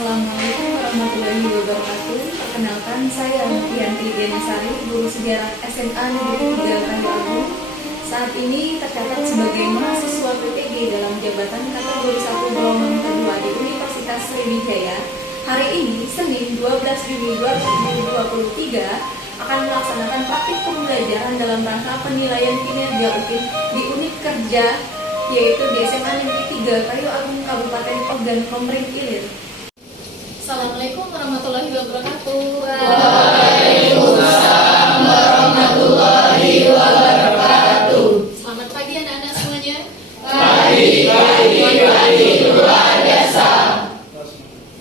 Assalamualaikum warahmatullahi wabarakatuh. Perkenalkan, saya Yanti Denisari, guru sejarah SMA Negeri 3 Kayu Agung. Saat ini tercatat sebagai mahasiswa PPG dalam jabatan kategori 1 gelombang kedua di Universitas Sriwijaya. Hari ini, Senin 12 Juni 2023, akan melaksanakan praktik pembelajaran dalam rangka penilaian kinerja UPI di unit kerja, yaitu di SMA Negeri 3 Kayu Agung Kabupaten Ogan Komering Ilir. Assalamualaikum warahmatullahi wabarakatuh. Waalaikumsalam warahmatullahi wabarakatuh. Selamat pagi anak-anak semuanya. Pagi luar biasa.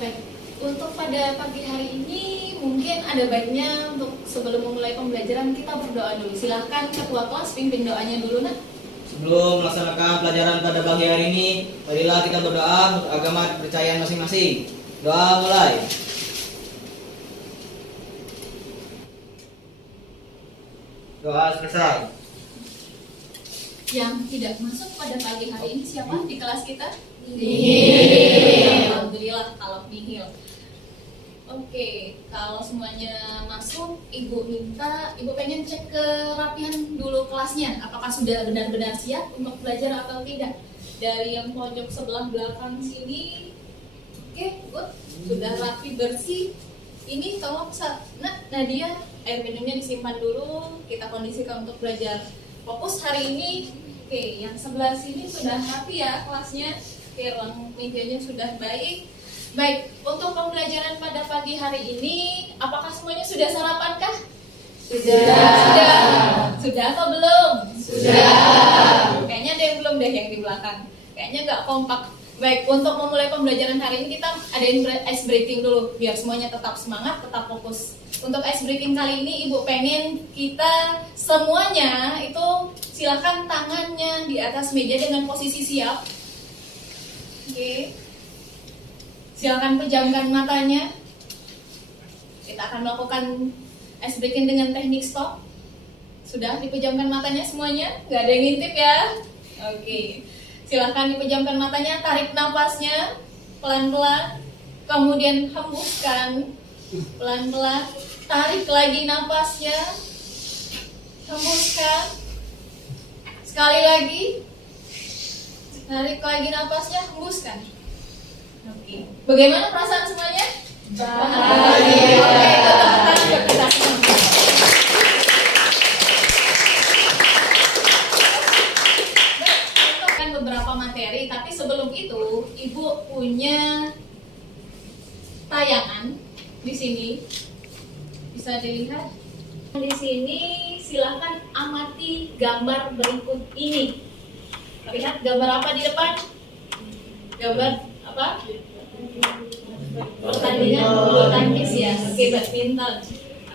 Baik, untuk pada pagi hari ini mungkin ada baiknya untuk sebelum memulai pembelajaran kita berdoa dulu. Silahkan ketua kelas pimpin doanya dulu, nak. Sebelum melaksanakan pelajaran pada pagi hari ini, marilah kita berdoa untuk agama kepercayaan masing-masing. Doa mulai. Doa selesai. Yang tidak masuk pada pagi hari ini siapa di kelas kita? Nihil. Alhamdulillah kalau nihil. Oke, kalau semuanya masuk, Ibu pengen cek kerapihan dulu kelasnya. Apakah sudah benar-benar siap untuk belajar atau tidak? Dari yang pojok sebelah belakang sini, oke, good. Sudah rapi bersih. Ini tolong Nadia, air minumnya disimpan dulu. Kita kondisikan untuk belajar. Fokus hari ini. Oke, yang sebelah sini sudah rapi ya kelasnya. Oke, ruang mejanya sudah baik. Baik, untuk pembelajaran pada pagi hari ini, apakah semuanya sudah sarapan kah? Sudah atau belum? Sudah. Kayaknya ada yang belum deh yang di belakang. Kayaknya nggak kompak. Baik, untuk memulai pembelajaran hari ini kita adain ice breaking dulu biar semuanya tetap semangat, tetap fokus. Untuk ice breaking kali ini Ibu pengen kita semuanya itu silakan tangannya di atas meja dengan posisi siap. Oke. Silakan pejamkan matanya. Kita akan melakukan ice breaking dengan teknik stop. Sudah dipejamkan matanya semuanya? Nggak ada yang ngintip ya? Oke. Silahkan dipejamkan matanya, tarik napasnya pelan-pelan, kemudian hembuskan pelan-pelan, tarik lagi napasnya, hembuskan, sekali lagi, tarik lagi napasnya, hembuskan. Oke. Bagaimana perasaan semuanya? Baik. Oke, tepuk tangan buat kita semua. Beberapa materi, tapi sebelum itu Ibu punya tayangan di sini, bisa dilihat di sini. Silahkan amati gambar berikut ini. Lihat gambar apa di depan? Gambar apa? Pertandingan bulu tangkis ya, oke, badminton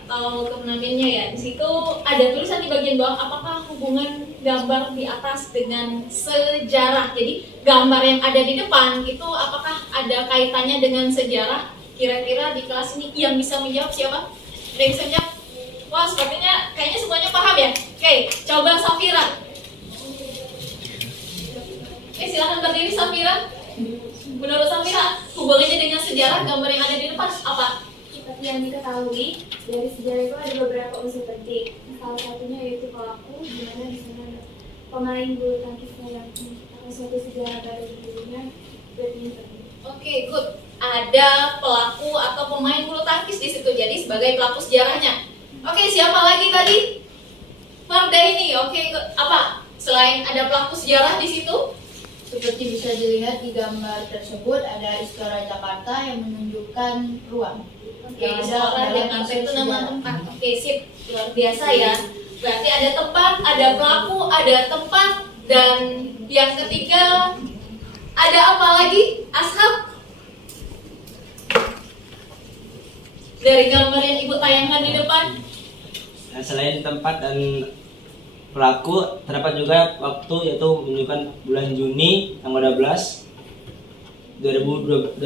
atau turnamennya ya. Di situ ada tulisan di bagian bawah, apakah hubungan gambar di atas dengan sejarah. Jadi gambar yang ada di depan itu apakah ada kaitannya dengan sejarah? Kira-kira di kelas ini yang bisa menjawab siapa? Ada yang bisa menjawab? Wah, sepertinya kayaknya semuanya paham ya. Oke, coba Safira. Silakan berdiri Safira. Menurut Safira, hubungannya dengan sejarah gambar yang ada di depan apa? Seperti yang diketahui, dari sejarah itu ada beberapa unsur penting. Salah satunya yaitu pelaku, di mana di sana ada pemain bulu tangkis yang menciptakan suatu sejarah baru di dunia badminton. Oke, good. Ada pelaku atau pemain bulu tangkis di situ, jadi sebagai pelaku sejarahnya. Oke, siapa lagi tadi? Farda ini. Oke, good. Apa? Selain ada pelaku sejarah di situ? Seperti bisa dilihat di gambar tersebut ada Istora Jakarta yang menunjukkan ruang. Oke, Istora Jakarta itu nama tempat. Oke, sip. Luar biasa ya. Berarti ada tempat, ada pelaku, ada tempat, dan yang ketiga ada apa lagi? Ashab. Dari gambar yang Ibu tayangkan di depan. Selain tempat dan pelaku, terdapat juga waktu, yaitu menunjukkan bulan Juni tanggal 12 2012.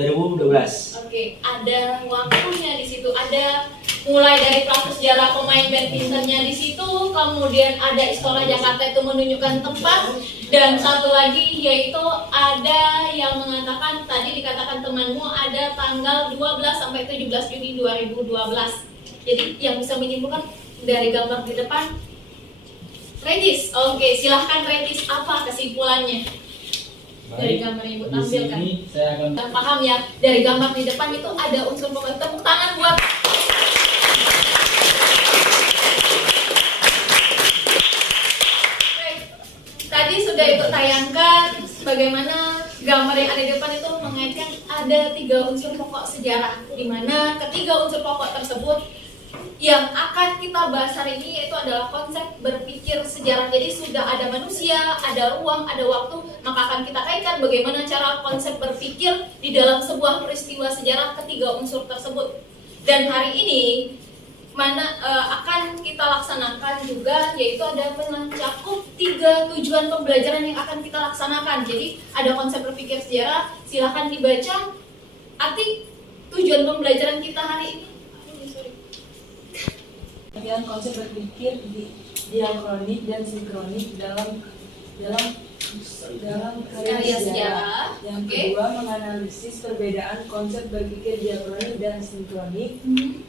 Oke, ada waktunya di situ, ada mulai dari pelaku sejarah pemain badmintonnya di situ, kemudian ada Istora Jakarta itu menunjukkan tempat, dan satu lagi yaitu ada yang mengatakan tadi dikatakan temanmu ada tanggal 12 sampai 17 Juni 2012. Jadi yang bisa menyimpulkan dari gambar di depan, Regis. Oke, silahkan Regis, apa kesimpulannya dari gambar yang Ibu Di tampilkan? sini saya akan Paham ya, dari gambar di depan itu ada unsur pembentuk. Tepuk tangan buat tadi sudah Ibu tayangkan bagaimana gambar yang ada di depan itu mengaitkan ada 3 unsur pokok sejarah, di mana ketiga unsur pokok tersebut yang akan kita bahas hari ini yaitu adalah konsep berpikir sejarah. Jadi sudah ada manusia, ada ruang, ada waktu, maka akan kita kaitkan bagaimana cara konsep berpikir di dalam sebuah peristiwa sejarah ketiga unsur tersebut. Dan hari ini akan kita laksanakan juga yaitu ada mencakup 3 tujuan pembelajaran yang akan kita laksanakan. Jadi ada konsep berpikir sejarah, silahkan dibaca arti tujuan pembelajaran kita hari ini. Pengertian konsep berpikir diakronik dan sinkronik dalam karya sejarah. Yang kedua, menganalisis perbedaan konsep berpikir diakronik dan sinkronik.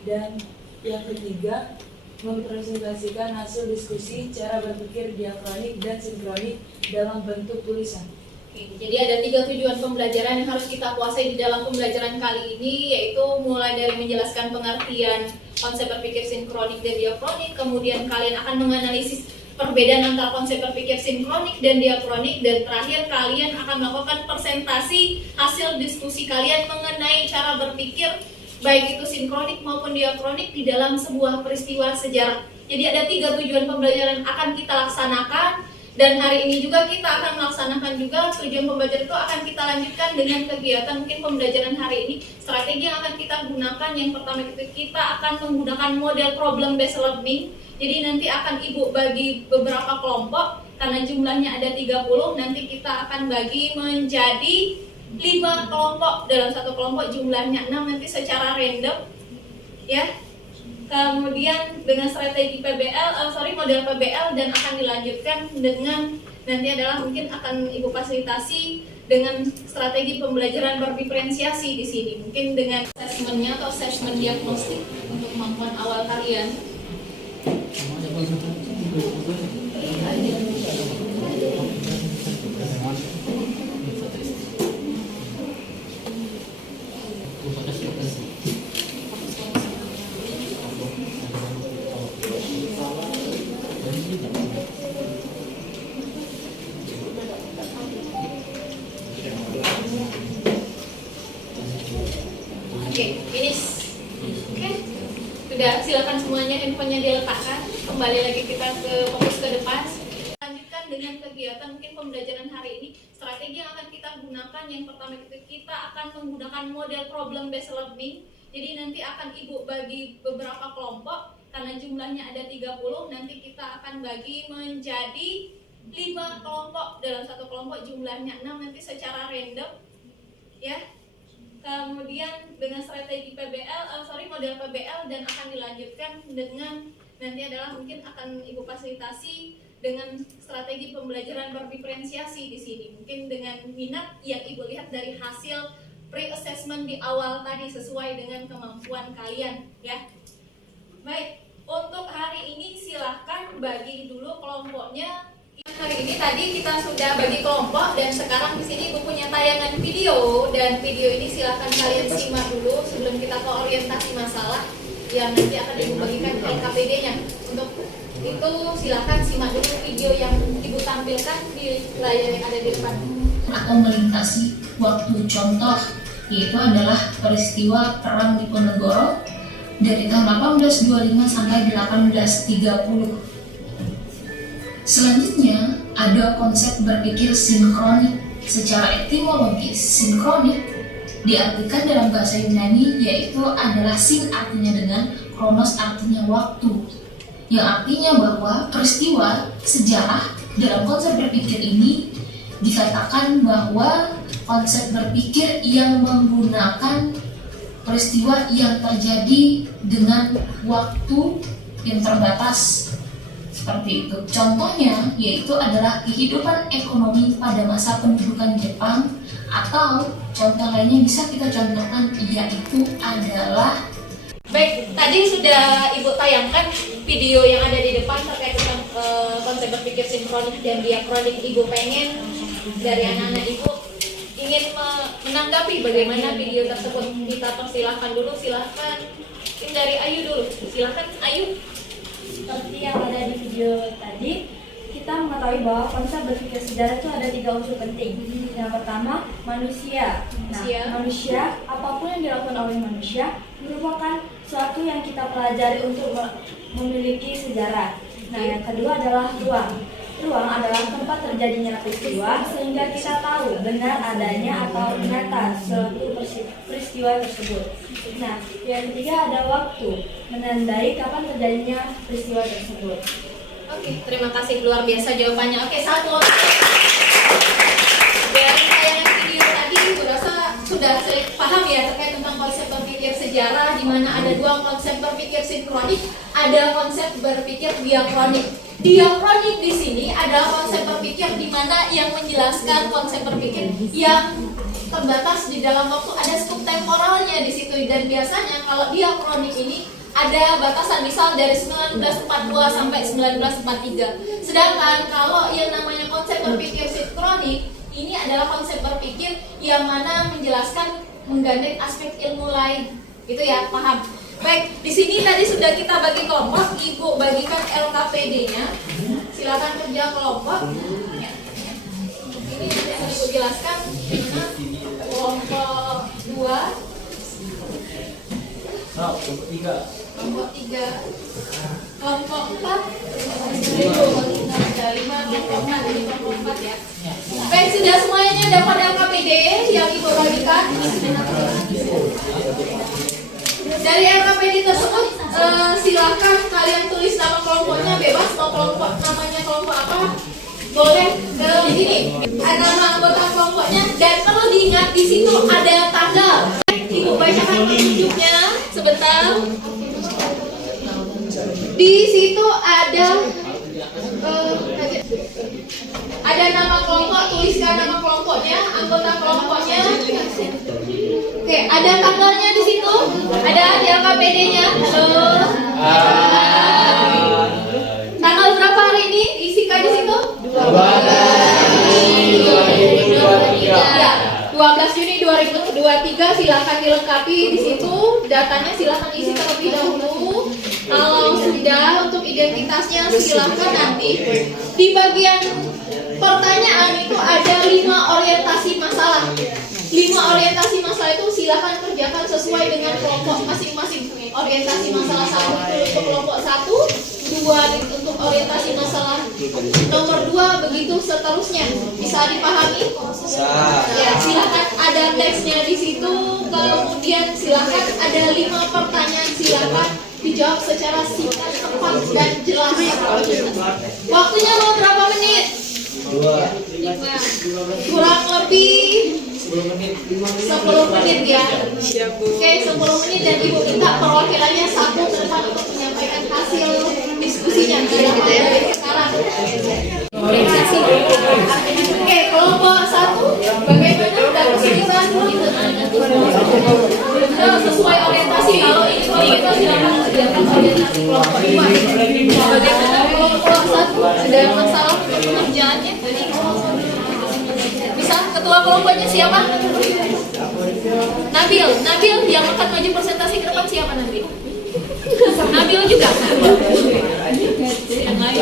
Dan yang ketiga, mempresentasikan hasil diskusi cara berpikir diakronik dan sinkronik dalam bentuk tulisan. Jadi ada 3 tujuan pembelajaran yang harus kita kuasai di dalam pembelajaran kali ini, yaitu mulai dari menjelaskan pengertian konsep berpikir sinkronik dan diakronik, kemudian kalian akan menganalisis perbedaan antara konsep berpikir sinkronik dan diakronik, dan terakhir kalian akan melakukan presentasi hasil diskusi kalian mengenai cara berpikir baik itu sinkronik maupun diakronik di dalam sebuah peristiwa sejarah. Jadi ada 3 tujuan pembelajaran akan kita laksanakan. Dan hari ini juga kita akan melaksanakan juga tujuan pembelajaran itu akan kita lanjutkan dengan kegiatan mungkin pembelajaran hari ini. Strategi yang akan kita gunakan yang pertama itu kita akan menggunakan model problem based learning. Jadi nanti akan Ibu bagi beberapa kelompok karena jumlahnya ada 30, nanti kita akan bagi menjadi 5 kelompok. Dalam satu kelompok jumlahnya 6 nanti secara random ya. Kemudian dengan strategi model PBL, dan akan dilanjutkan dengan nanti adalah mungkin akan Ibu fasilitasi dengan strategi pembelajaran berdiferensiasi di sini. Mungkin dengan assessment-nya atau assessment diagnostik untuk kemampuan awal kalian. Sudah, silakan semuanya handphonenya diletakkan. Kembali lagi kita ke fokus ke depan. Lanjutkan dengan kegiatan mungkin pembelajaran hari ini. Strategi yang akan kita gunakan yang pertama itu kita akan menggunakan model problem based learning. Jadi nanti akan Ibu bagi beberapa kelompok karena jumlahnya ada 30. Nanti kita akan bagi menjadi 5 kelompok. Dalam satu kelompok jumlahnya 6 nanti secara random ya. Kemudian dengan strategi model PBL, dan akan dilanjutkan dengan nanti adalah mungkin akan Ibu fasilitasi dengan strategi pembelajaran berdiferensiasi di sini. Mungkin dengan minat yang Ibu lihat dari hasil pre-assessment di awal tadi sesuai dengan kemampuan kalian ya. Baik, untuk hari ini silahkan bagi dulu kelompoknya. Hari ini tadi kita sudah bagi kelompok, dan sekarang di sini Ibu punya tayangan video, dan video ini silahkan kalian simak dulu sebelum kita ke orientasi masalah yang nanti akan Ibu bagikan LKPD-nya. Untuk itu silahkan simak dulu video yang Ibu tampilkan di layar yang ada di depan. Atau melintasi waktu contoh, yaitu adalah peristiwa Perang Diponegoro dari tahun 1825 sampai 1830. Selanjutnya ada konsep berpikir sinkronik. Secara etimologis, sinkronik diartikan dalam bahasa Yunani yaitu adalah sin artinya dengan, kronos artinya waktu, yang artinya bahwa peristiwa sejarah dalam konsep berpikir ini dikatakan bahwa konsep berpikir yang menggunakan peristiwa yang terjadi dengan waktu yang terbatas. Seperti itu. Contohnya yaitu adalah kehidupan ekonomi pada masa pendudukan Jepang, atau contoh lainnya bisa kita contohkan yaitu adalah. Baik, tadi sudah Ibu tayangkan video yang ada di depan terkait dengan konsep berpikir sinkronik dan diakronik. Ibu pengen dari anak-anak Ibu ingin menanggapi bagaimana video tersebut. Kita persilahkan dulu, silahkan. Mungkin dari Ayu dulu, silahkan Ayu. Seperti yang ada di video tadi, kita mengetahui bahwa konsep berpikir sejarah itu ada 3 unsur penting. Yang pertama, manusia. Manusia, apapun yang dilakukan oleh manusia merupakan suatu yang kita pelajari untuk memiliki sejarah. Nah, yang kedua adalah ruang. Ruang adalah tempat terjadinya peristiwa sehingga kita tahu benar adanya atau nyata suatu peristiwa tersebut. Nah, yang ketiga ada waktu, menandai kapan terjadinya peristiwa tersebut. Oke, terima kasih, luar biasa jawabannya. Oke, satu. Dari tayangan video tadi, Ibu rasa sudah paham ya terkait tentang konsep berpikir sejarah, di mana ada 2 konsep berpikir sinkronik, ada konsep berpikir diakronik. Diakronik di sini adalah konsep berpikir di mana yang menjelaskan konsep berpikir yang terbatas di dalam waktu, ada skop temporalnya di situ, dan biasanya kalau diakronik ini ada batasan, misal dari 1942 sampai 1943. Sedangkan kalau yang namanya konsep berpikir sinkronik ini adalah konsep berpikir yang mana menjelaskan menggandeng aspek ilmu lain. Gitu ya, paham? Baik, di sini tadi sudah kita bagi kelompok, Ibu bagikan LKPD-nya. Silakan kerja kelompok. Ya. Ini akan Ibu jelaskan gimana kelompok 2. Kelompok 3. Kelompok 3. Kelompok 4. Ada 5 kelompok 4, ini kelompok 4 ya. Baik, sudah semuanya dapat LKPD yang Ibu bagikan. Dari LKPD tersebut silakan kalian tulis nama kelompoknya, bebas mau kelompok namanya kelompok apa boleh. Ini ada nama anggota kelompoknya, dan perlu diingat di situ ada tanggal. Ibu bacakan petunjuknya sebentar. Di situ ada nama kelompok, tuliskan nama kelompoknya, anggota kelompoknya. Oke, ada tanggalnya di situ, ada di LKPD-nya. Halo. Tanggal berapa hari ini? Isikan di situ. 12 Juni 2023. Silakan dilengkapi di situ. Datanya silakan isi terlebih dahulu. Kalau sudah, untuk identitasnya silakan nanti di bagian pertanyaan itu ada 5 orientasi masalah. 5 orientasi masalah itu silakan kerjakan sesuai dengan kelompok masing-masing. Orientasi masalah 1 itu untuk kelompok 1, 2 untuk orientasi masalah nomor 2, begitu seterusnya. Bisa dipahami? Bisa. Ya, silakan ada teksnya di situ. Kemudian silakan ada 5 pertanyaan, silakan dijawab secara singkat, tepat, dan jelas. Waktunya mau berapa menit? 2. Kurang lebih 10 menit. 10 menit ya. Oke, 10 menit, dan Ibu minta perwakilannya 1 ke depan untuk menyampaikan hasil diskusinya dari sekarang. Oke, kelompok 1 bagaimana? Udah kesulitan sesuai orientasi. Kalau ini kelompok silakan kerjakan orientasi kelompok 2. Bagaimana kelompok 1? Ada masalah pekerjaannya? Bisa ketua kelompoknya siapa? Nabil yang akan maju presentasi ke depan siapa Nabil? Nabil juga. Yang lain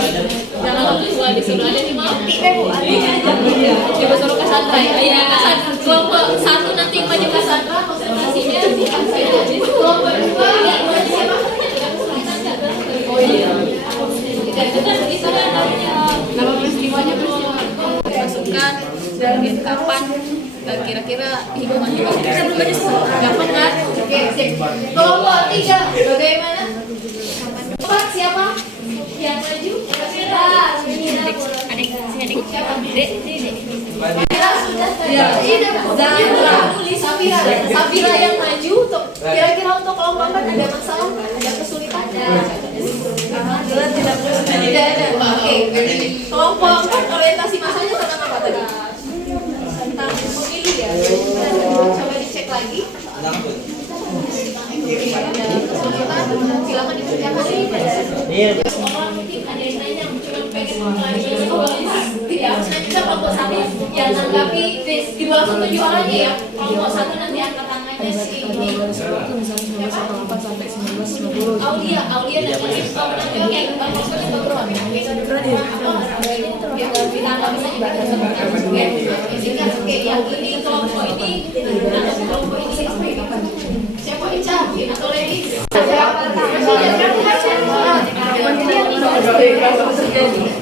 jangan ketua disuruh aja nih mau. Coba suruh Cassandra ya. Iya, kelompok 1 nanti maju Cassandra presentasinya. Kelompok 2 yang maju siapa? Oh iya. Itu nama peristiwanya belum masukkan dan kapan kira-kira hitungan juga kita belum baca gampang kan? Oke, sip. Kelompok 3 bagaimana? 4 siapa yang maju? Kira-kira siapa? Kira sudah Safira yang maju untuk kira-kira untuk kelompok 4 ada masalah, ada kesulitan. Tidak ada. Oke. Kelompok 4 orientasi masanya tentang apa tadi? Tentang pemilu ya. Coba dicek lagi. Silakan dikerjakan ini. Orang mungkin ada yang nanya, cuma pengen mengklarifikasi. Tidak harus nanti kelompok 1 yang tanggapi di bawah 7 orang aja ya. Kelompok 1 nanti angkat tangannya si ini. Aulia dan Masih kalau menanggapi oke, maksudnya beruang. Ditanggapi saja baca sebentar. Singkat, oke, yang ini kelompok ini atau kelompok ini siapa Ica atau Lady?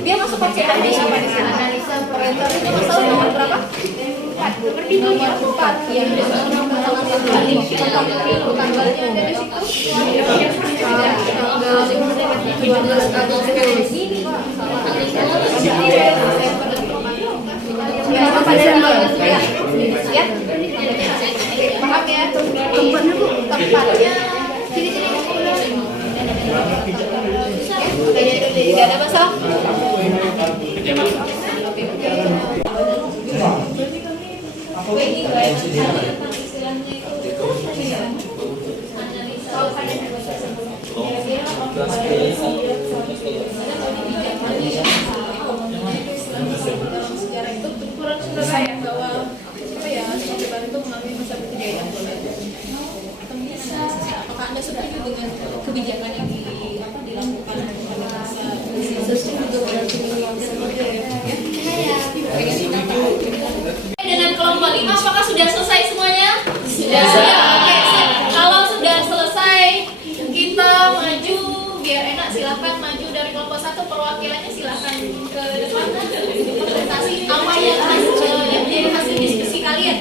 Dia masuk ke CAD siapa di sana? Analisa operator itu masalah nomor berapa? 4. Nomor 4 yang tanggalnya ada di situ. Paham ya? Tempatnya sini. Tidak ada masalah. Ini tentang istilahnya itu sejarah itu kurang saya bahwa apa ya Orde Baru itu mengalami masa berkejayaan apakah Anda setuju dengan kebijakan yang dilakukan pada masa dengan kelompok 5 apakah sudah selesai semuanya? Sudah. Oke, kalau sudah selesai kita maju biar enak, silakan maju dari kelompok 1 perwakilannya silakan ke depan presentasi apa yang menjadi hasil diskusi kalian.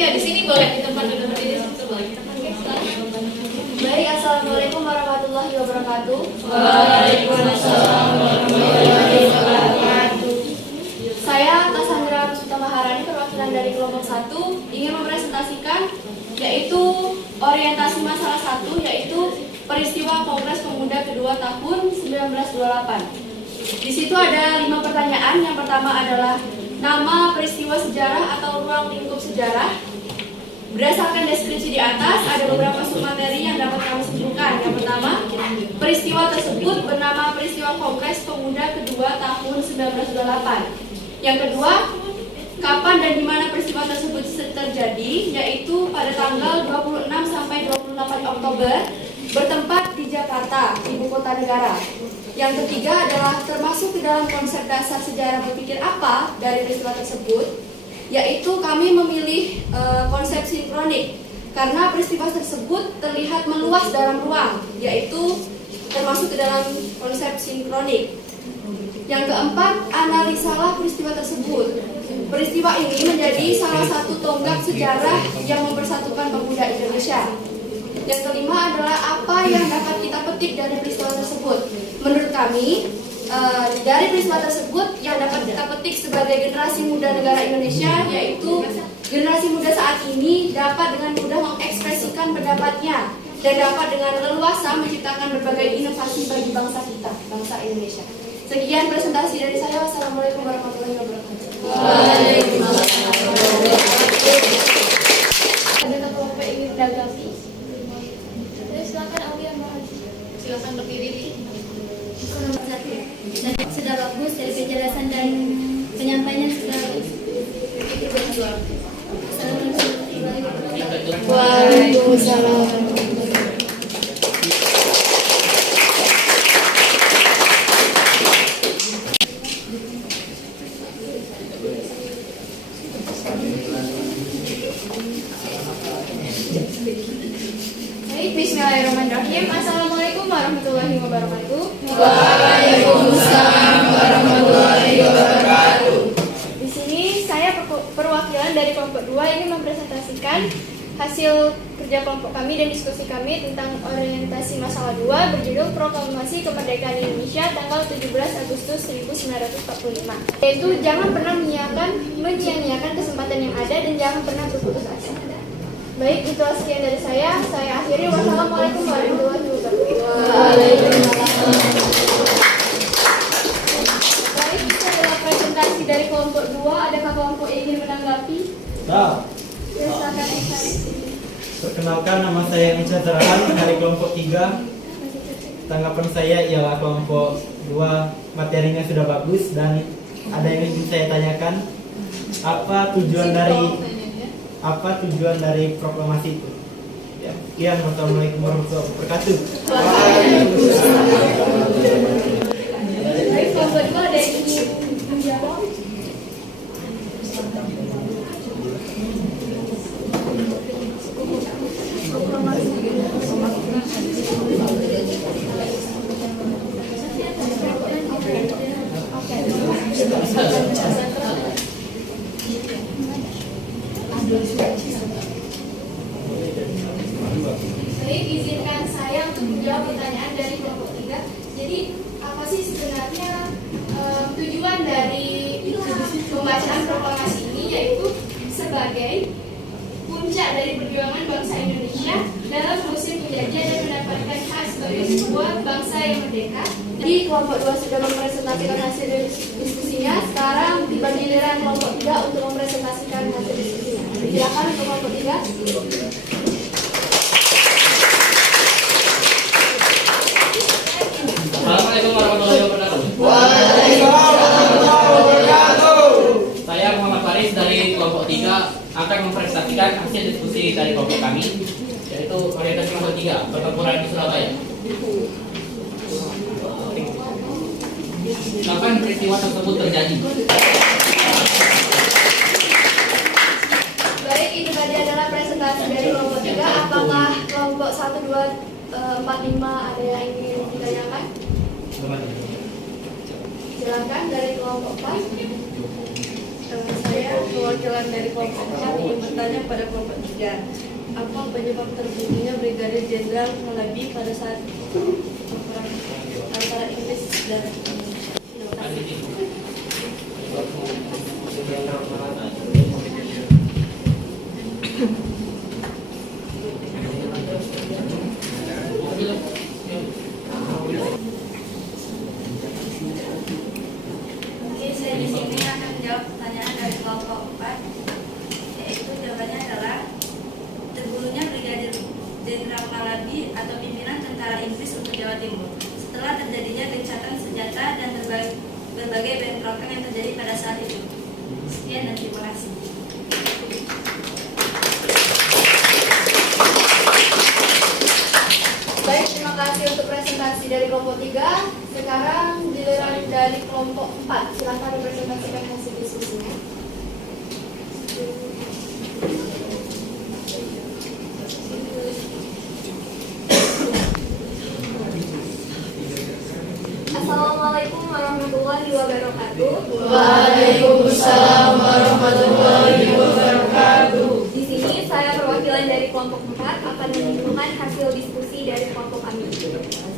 Ya di sini boleh di tempat duduk berdiri boleh. Baik, assalamualaikum warahmatullahi wabarakatuh. Waalaikumsalam warahmatullahi wabarakatuh. Saya Cassandra Rusita Maharani, perwakilan dari kelompok 1, ingin mempresentasikan yaitu orientasi masalah 1, yaitu peristiwa Kongres Pemuda Kedua tahun 1928. Di situ ada 5 pertanyaan. Yang pertama adalah nama peristiwa sejarah atau ruang lingkup sejarah. Berdasarkan deskripsi di atas, ada beberapa submateri yang dapat kami simpulkan. Yang pertama, peristiwa tersebut bernama peristiwa Kongres Pemuda Kedua tahun 1928. Yang kedua, kapan dan di mana peristiwa tersebut terjadi, yaitu pada tanggal 26 sampai 28 Oktober, bertempat di Jakarta, ibu kota negara. Yang ketiga adalah termasuk di dalam konsep dasar sejarah berpikir apa dari peristiwa tersebut, yaitu kami memilih konsep sinkronik karena peristiwa tersebut terlihat meluas dalam ruang, yaitu termasuk di dalam konsep sinkronik. Yang keempat, analisalah peristiwa tersebut. Peristiwa ini menjadi salah satu tonggak sejarah yang mempersatukan pemuda Indonesia. Yang kelima adalah apa yang dapat kita petik dari peristiwa tersebut. Menurut kami, dari peristiwa tersebut yang dapat kita petik sebagai generasi muda negara Indonesia, yaitu generasi muda saat ini dapat dengan mudah mengekspresikan pendapatnya dan dapat dengan leluasa menciptakan berbagai inovasi bagi bangsa kita, bangsa Indonesia. Sekian presentasi dari saya. Wassalamualaikum warahmatullahi wabarakatuh. Waalaikumsalam. Ada kelompok ingin menanggapi? Silakan Aulia Mahaji. Silakan berdiri. Sudah bagus dari penjelasan dan penyampaiannya sudah bagus. Waalaikumsalam. Baik, bismillahirrahmanirrahim. Assalamualaikum warahmatullahi wabarakatuh. Waalaikumsalam warahmatullahi wabarakatuh. Di sini saya perwakilan dari kelompok 2 ingin mempresentasikan hasil kerja kelompok kami dan diskusi kami tentang orientasi masalah 2 berjudul Proklamasi Kemerdekaan Indonesia tanggal 17 Agustus 1945. Yaitu jangan pernah menyia-nyiakan kesempatan yang ada dan jangan pernah berputus asa. Baik, itu sekian dari saya akhiri. Wassalamualaikum warahmatullahi wabarakatuh. Baik, setelah presentasi dari kelompok 2, adakah kelompok yang ingin menanggapi? Ya. Silakan ekspresi. Perkenalkan, nama saya Ica Terahan dari kelompok 3. Tanggapan saya ialah kelompok 2 materinya sudah bagus dan ada yang ingin saya tanyakan. Apa tujuan dari proklamasi itu? Ya, sekian. Wassalamualaikum warahmatullahi wabarakatuh. Baik, kelompok 2 ada yang ingin menjawab? Baik, izinkan saya untuk menjawab pertanyaan dari kelompok 3. Jadi, apa sih sebenarnya tujuan dari pembacaan proklamasi ini, yaitu sebagai puncak dari perjuangan bangsa Indonesia dalam musim penjajah dan mendapatkan hak sebagai sebuah bangsa yang merdeka. Jadi kelompok 2 sudah mempresentasikan hasil diskusinya. Sekarang tiba giliran kelompok 3 untuk mempresentasikan hasil diskusinya. Silakan untuk kelompok 3. Assalamualaikum warahmatullahi wabarakatuh. Saya Muhammad Faris dari kelompok 3 akan mempresentasikan hasil diskusi dari kelompok kami, yaitu orientasi kelompok 3 pertempuran di Surabaya. Kapan peristiwa tersebut terjadi? Baik, itu tadi adalah presentasi dari kelompok 3. Apakah kelompok 1, 2, 4, 5 ada yang ingin ditanyakan? Silakan dari kelompok 4. Saya perwakilan dari kelompok 4 ingin bertanya pada kelompok 3. Apa penyebab terbunuhnya Brigadir Jenderal Malabi pada saat perang antara Inggris dan Oke, saya di sini akan menjawab pertanyaan dari kelompok 4, yaitu jawabannya adalah terbunuhnya Brigadir Jenderal Malabi atau pimpinan tentara Inggris untuk Jawa Timur setelah terjadinya gencatan senjata dan berbagai bentrokan yang terjadi pada saat itu. Sekian dan terima kasih. Baik, terima kasih untuk presentasi dari kelompok 3. Sekarang giliran dari kelompok 4. Silakan dipresentasikan hasil diskusinya. Assalamualaikum warahmatullahi wabarakatuh. Waalaikumsalam warahmatullahi wabarakatuh. Di sini saya perwakilan dari kelompok 4 akan menunjukkan hasil diskusi dari kelompok kami,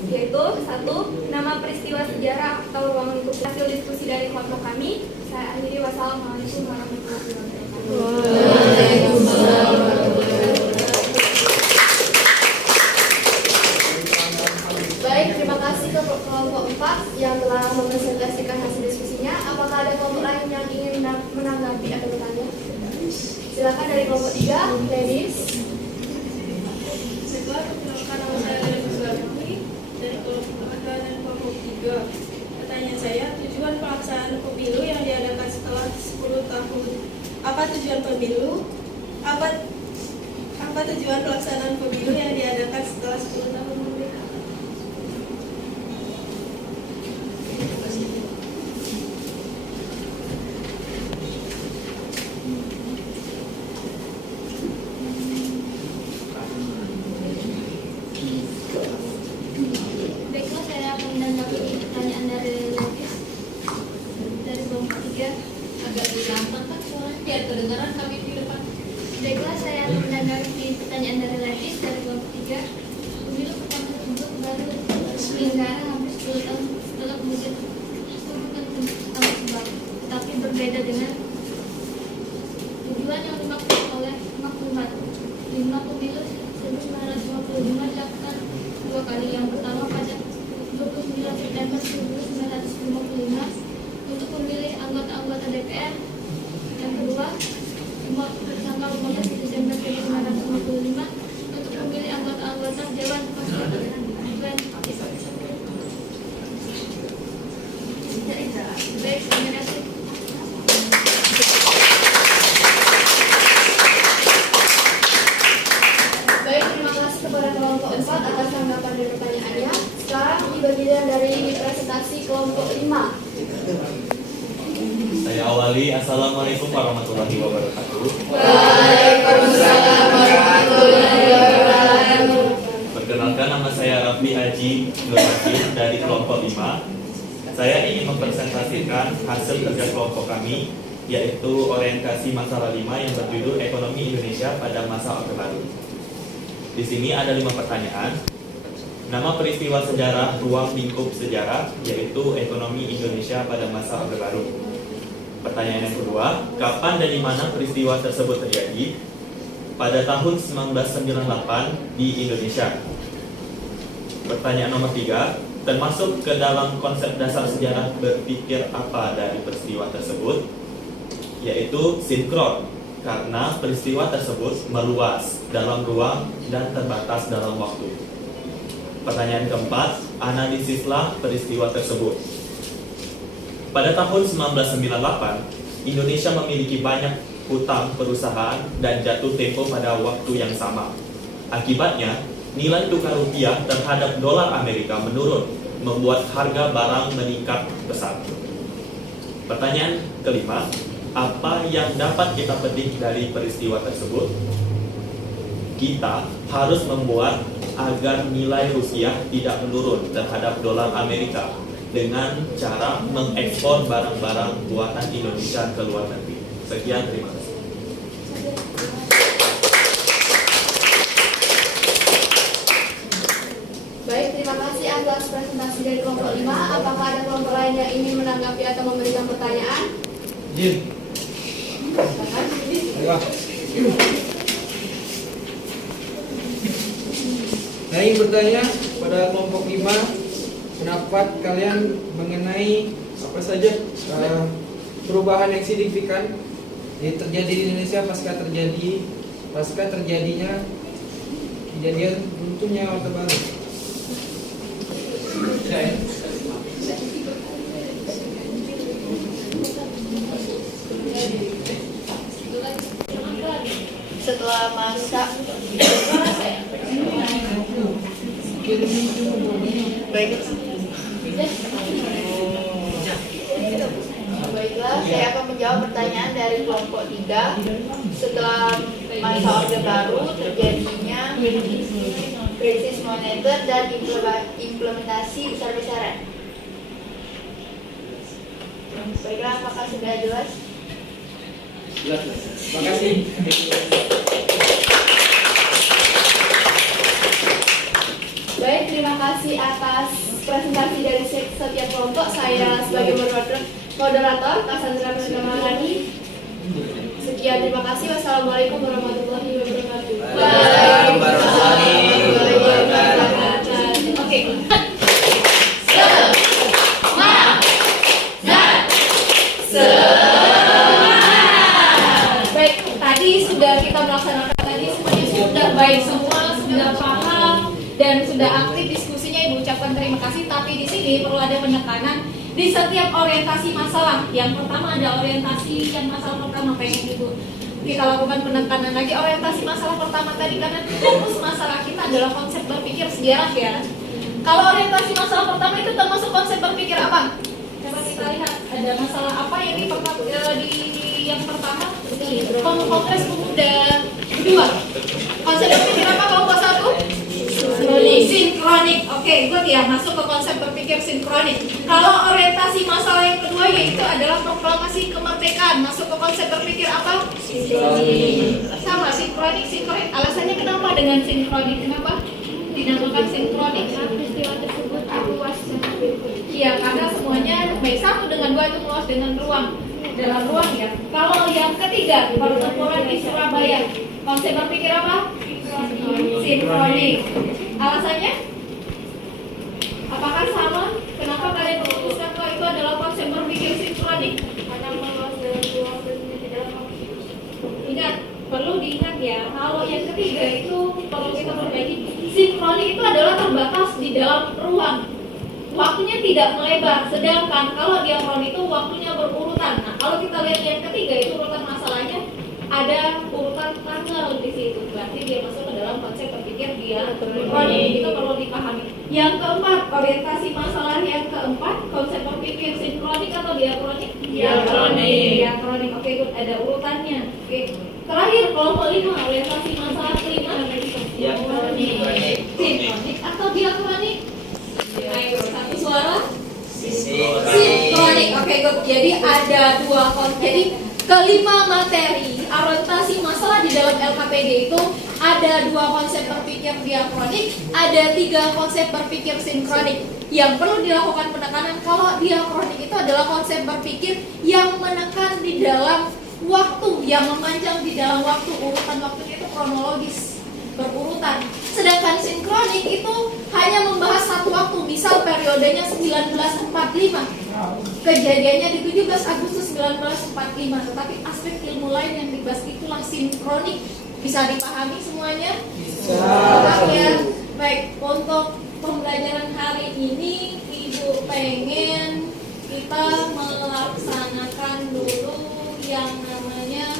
yaitu 1. Nama peristiwa sejarah atau ruang lingkup. Hasil diskusi dari kelompok kami saya akhiri. Wassalamualaikum warahmatullahi wabarakatuh. Waalaikumsalam warahmatullahi wabarakatuh. Baik, terima kasih ke kelompok 4 yang telah mempresentasikan hasil diskusinya. Apakah ada kelompok lain yang ingin menanggapi atau bertanya? Silakan dari kelompok 3, ladies. Perkenalkan, nama saya Leli Sugarni dari kelompok 4 dan kelompok 3. Pertanyaan saya, tujuan pelaksanaan pemilu yang diadakan setelah 10 tahun. Apa tujuan pemilu? Apa tujuan pelaksanaan pemilu yang diadakan setelah 10 tahun merdeka? Baiklah, saya akan menanggapi pertanyaan dari ladies dari kelompok 3. Agak gampang kan soalnya biar kedengaran kami di depan. Baiklah, saya akan menanggapi menanggapi pertanyaan dari Ladis dari kelompok 3. Pemilu pertama tersebut baru diselenggara hampir 10 tahun setelah kemudian tahun sebab, tetapi berbeda dengan tujuan yang dimaksud oleh maklumat. 5 pemilu 1955 dilakukan 2 kali. Yang pertama pada 29 September 1955 untuk memilih anggota-anggota DPR. Yang kedua, tanggal 15 Desember 1955 untuk memilih anggota-anggota Dewan Perwakilan. Baik, terima kasih. Baik, terima kasih kepada kelompok 4 atas tanggapan dan pertanyaannya. Sekarang bagian dari presentasi kelompok 5. Saya awali. Assalamualaikum warahmatullahi wabarakatuh. Waalaikumsalam warahmatullahi wabarakatuh. Perkenalkan, nama saya Raffi Aji Nur Hakim dari kelompok 5. Saya ingin mempresentasikan hasil kerja kelompok kami, yaitu orientasi masalah 5 yang berjudul Ekonomi Indonesia pada Masa Orde Baru. Di sini ada 5 pertanyaan. Nama peristiwa sejarah ruang lingkup sejarah, yaitu ekonomi Indonesia pada masa Orde Baru. Pertanyaan yang kedua, kapan dan di mana peristiwa tersebut terjadi? Pada tahun 1998 di Indonesia. Pertanyaan nomor 3, termasuk ke dalam konsep dasar sejarah berpikir apa dari peristiwa tersebut? Yaitu sinkron, karena peristiwa tersebut meluas dalam ruang dan terbatas dalam waktu. Pertanyaan keempat, analisislah peristiwa tersebut. Pada tahun 1998, Indonesia memiliki banyak hutang perusahaan dan jatuh tempo pada waktu yang sama. Akibatnya, nilai tukar rupiah terhadap dolar Amerika menurun, membuat harga barang meningkat pesat. Pertanyaan kelima, apa yang dapat kita petik dari peristiwa tersebut? Kita harus membuat agar nilai rupiah tidak menurun terhadap dolar Amerika dengan cara mengekspor barang-barang buatan Indonesia ke luar negeri. Sekian, terima kasih. Baik, terima kasih atas presentasi dari kelompok 5. Apakah ada kelompok lain yang ingin menanggapi atau memberikan pertanyaan? Jin. Saya ingin bertanya pada kelompok 5, pendapat kalian mengenai apa saja perubahan yang signifikan yang terjadi di Indonesia pasca terjadinya kejadian runtuhnya Orde Baru. Setelah masa Baiklah, saya akan menjawab pertanyaan dari kelompok 3. Setelah masa Orde Baru terjadinya krisis moneter dan implementasi besar-besaran. Baiklah, apakah sudah jelas? Terima kasih. Baik, terima kasih atas presentasi dari setiap kelompok. Saya sebagai moderator, Cassandra Perkemangani. Sekian, terima kasih. Wassalamualaikum warahmatullahi wabarakatuh. Waalaikumsalam warahmatullahi wabarakatuh. Oke. Baik, tadi sudah kita melaksanakan semuanya sudah baik semua, sudah paham dan sudah aktif diskusinya. Ibu ucapkan terima kasih. Tapi di sini perlu ada penekanan di setiap orientasi masalah. Yang pertama ada orientasi yang masalah pertama, pengen Ibu kita lakukan penekanan lagi orientasi masalah pertama tadi, karena fokus masalah kita adalah konsep berpikir sejarah ya. Kalau orientasi masalah pertama itu termasuk konsep berpikir apa? Coba kita lihat ada masalah apa yang di yang pertama, Kongres Pemuda kedua. Konsep berpikir apa kelompok 1? Sinkronik. Oke, good ya, masuk ke konsep berpikir sinkronik. Kalau orientasi masalah yang kedua yaitu adalah proklamasi kemerdekaan. Masuk ke konsep berpikir apa? Sama, sinkronik. Alasannya kenapa dengan sinkronik? Kenapa dinamakan sinkronik? Peristiwa tersebut luas secara virtual. Iya, karena semuanya baik 1 dengan 2 itu meluas dengan ruang, dalam ruang ya. Kalau yang ketiga, pertempuran di Surabaya, konsep berpikir apa? Sinkronik. Alasannya? Apakah sama? Kenapa kalian memutuskan bahwa itu adalah konsep berpikir sinkronik? Karena meluas dalam ruang dan tidak Ingat, perlu diingat ya, kalau yang ketiga itu perlu kita perbaiki. Sinkronik itu adalah terbatas di dalam ruang, waktunya tidak melebar. Sedangkan kalau diakron itu waktunya berurutan. Nah, kalau kita lihat yang ketiga itu urutan masalahnya ada urutan tanggal di situ. Berarti dia masuk ke dalam konsep berpikir diakronik. Itu perlu dipahami. Yang keempat, orientasi masalah yang keempat, konsep berpikir sinkronik atau diakronik? Diakronik. Oke, good. Ada urutannya. Oke. Terakhir, kelompok 5, orientasi masalah kelima. Sinkronik atau diakronik? Ayo, satu suara. Sinkronik. Oke, good. Jadi ada dua konsep. Jadi kelima materi orientasi masalah di dalam LKPD itu ada 2 konsep berpikir diakronik, ada 3 konsep berpikir sinkronik. Yang perlu dilakukan penekanan kalau diakronik itu adalah konsep berpikir yang menekan di dalam waktu, yang memanjang di dalam waktu, urutan waktunya itu kronologis, berurutan. Sedangkan sinkronik itu hanya membahas satu waktu, misal periodenya 1945. Kejadiannya di 17 Agustus 1945, tetapi aspek ilmu lain yang dibahas itulah sinkronik. Bisa dipahami semuanya? Bisa. Ya. Baik, untuk pembelajaran hari ini Ibu pengen kita melaksanakan dulu yang namanya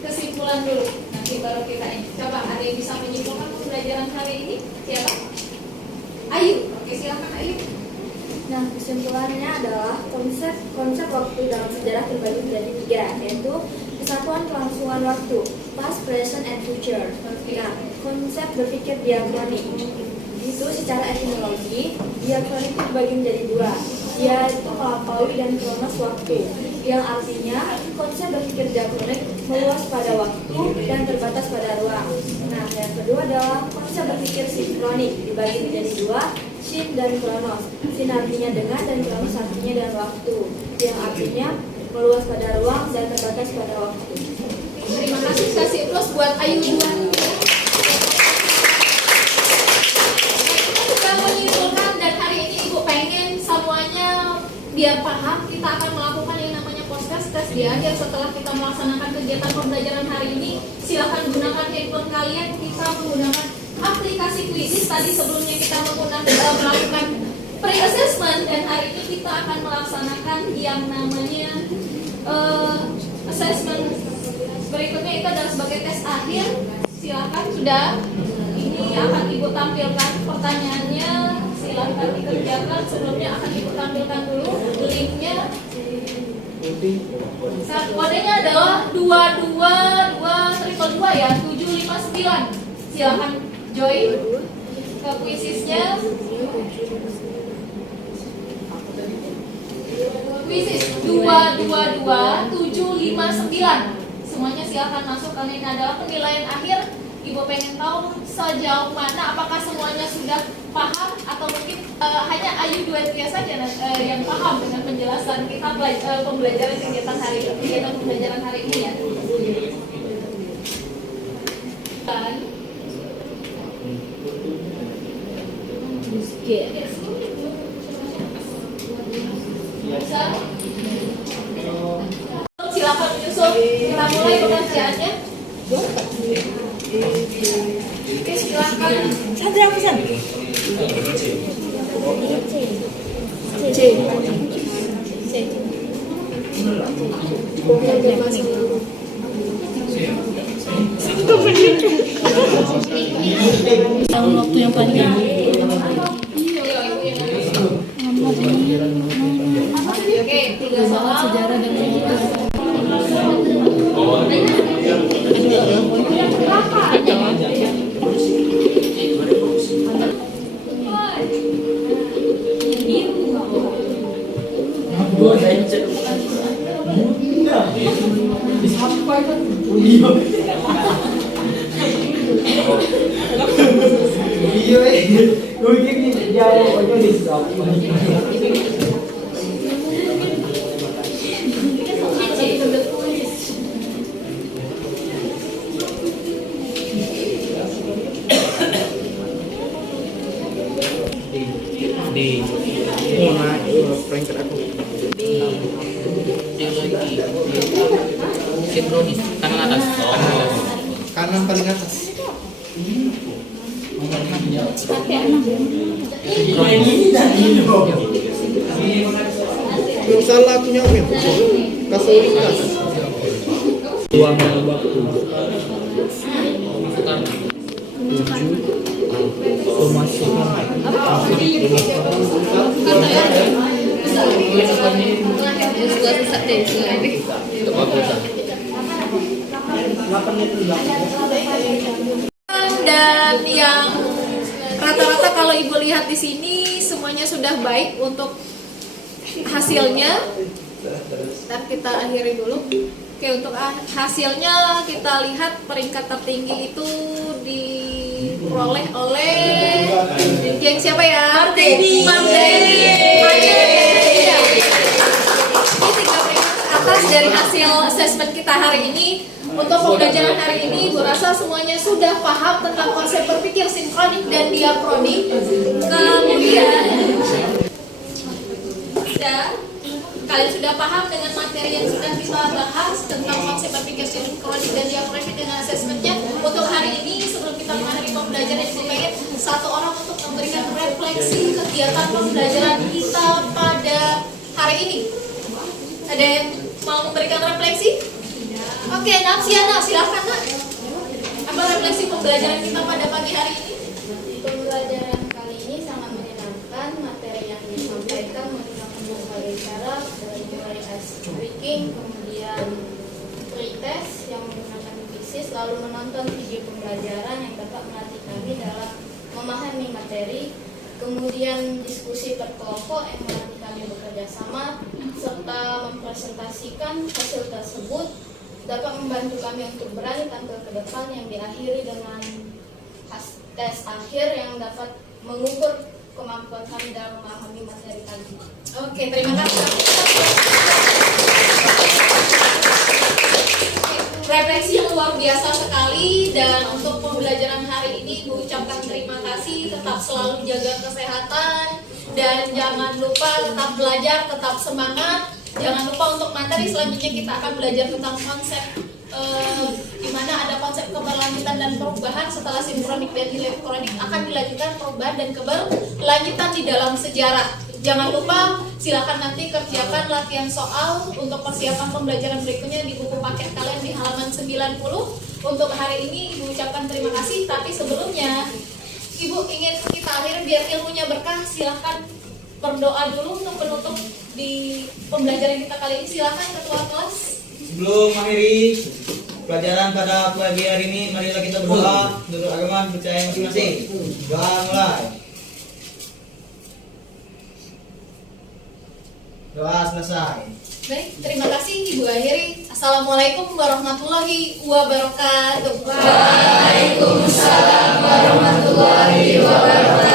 kesimpulan dulu. Nanti baru kita ini. Coba ada yang bisa menyimpulkan pembelajaran hari ini? Siapa? Ayu. Oke, silakan Ayu. Nah, kesimpulannya adalah konsep waktu dalam sejarah terbagi menjadi 3, yaitu kesatuan kelangsungan waktu, past, present, and future. Nah, konsep berpikir diakronik itu secara etimologi, diakronik itu dibagi menjadi 2. Dia itu melampaui dan kronos waktu, yang artinya konsep berpikir diakronik meluas pada waktu dan terbatas pada ruang. Nah, yang kedua adalah konsep berpikir sinkronik dibagi menjadi 2, sin dan kronos. Sin artinya dengan dan kronos artinya dan waktu, yang artinya meluas pada ruang dan terbatas pada waktu. Terima kasih, kasih plus buat Ayu duluan. Kita sudah menyimpulkan dan hari ini Ibu pengen semuanya biar paham, kita akan melakukan yang namanya podcast tes di akhir setelah kita melaksanakan kegiatan pembelajaran hari ini. Silakan gunakan handphone kalian, kita menggunakan aplikasi Quizzes. Tadi sebelumnya kita melakukan pre-assessment dan hari ini kita akan melaksanakan yang namanya assessment berikutnya. Itu adalah sebagai tes akhir. Silakan, sudah ini akan Ibu tampilkan pertanyaannya, silakan dikerjakan. Sebelumnya akan Ibu tampilkan dulu linknya. Nah, kodenya adalah 222 ya, 759. Silakan join ke Quizzesnya. Quizzes 222-759. Semuanya silakan masuk karena ini adalah penilaian akhir. Ibu pengen tahu sejauh mana, apakah semuanya sudah paham atau mungkin hanya Ayu Dwi saja yang paham dengan penjelasan kita pembelajaran kegiatan pembelajaran hari ini ya. Dan bisa silakan menyusul, kita mulai pengerjaannya. Oke, silakan. Sandra pesan. C. Waktu yang panjang. Oke, 3 soal Sejarah dan politik. Di sinkronis tangan atas. Kanan paling atas. Yang salah punya Om. Kasualitas. Ruang waktu. Dan yang rata-rata kalau ibu lihat di sini semuanya sudah baik untuk hasilnya. Dan kita akhiri dulu. Oke, untuk hasilnya kita lihat peringkat tertinggi itu diperoleh oleh yang siapa ya? Martini. Ini 3 peringkat atas dari hasil asesmen kita hari ini. Untuk pembelajaran hari ini, Ibu rasa semuanya sudah paham tentang konsep berpikir sinkronik dan diakronik. Kemudian, kalian sudah paham dengan materi yang sudah kita bahas tentang konsep berpikir sinkronik dan diakronik dengan asesmennya. Untuk hari ini, sebelum kita mengakhiri pembelajaran, Ibu pengen satu orang untuk memberikan refleksi kegiatan pembelajaran kita pada hari ini. Ada yang mau memberikan refleksi? Oke, Napsiana, silahkan Nak. Apa refleksi pembelajaran kita pada pagi hari ini? Pembelajaran kali ini sangat menyenangkan. Materi yang disampaikan menggunakan berbagai cara, dari mulai ice breaking, kemudian pretest yang menggunakan bisnis, lalu menonton video pembelajaran yang dapat melatih kami dalam memahami materi, kemudian diskusi berkelompok yang melatih kami bekerja sama, serta mempresentasikan hasil tersebut dapat membantu kami untuk berani tampil ke depan, yang diakhiri dengan tes akhir yang dapat mengukur kemampuan kami dalam memahami materi tadi. Oke, terima kasih. Refleksi yang luar biasa sekali, dan untuk pembelajaran hari ini Ibu ucapkan terima kasih. Tetap selalu jaga kesehatan dan jangan lupa tetap belajar, tetap semangat. Jangan lupa untuk materi selanjutnya kita akan belajar tentang konsep di mana ada konsep keberlanjutan dan perubahan. Setelah sinkronik dan diakronik akan dilanjutkan perubahan dan keberlanjutan di dalam sejarah. Jangan lupa silakan nanti kerjakan latihan soal untuk persiapan pembelajaran berikutnya di buku paket kalian di halaman 90. Untuk hari ini Ibu ucapkan terima kasih, tapi sebelumnya Ibu ingin kita akhiri biar ilmunya berkah. Silakan berdoa dulu untuk penutup di pembelajaran kita kali ini. Silakan ketua kelas. Sebelum mengakhiri pelajaran pada pagi hari ini, marilah kita berdoa untuk agama percaya masing-masing. Doa mulai. Doa selesai. Baik, terima kasih Ibu akhiri. Assalamualaikum warahmatullahi wabarakatuh. Waalaikumsalam warahmatullahi wabarakatuh.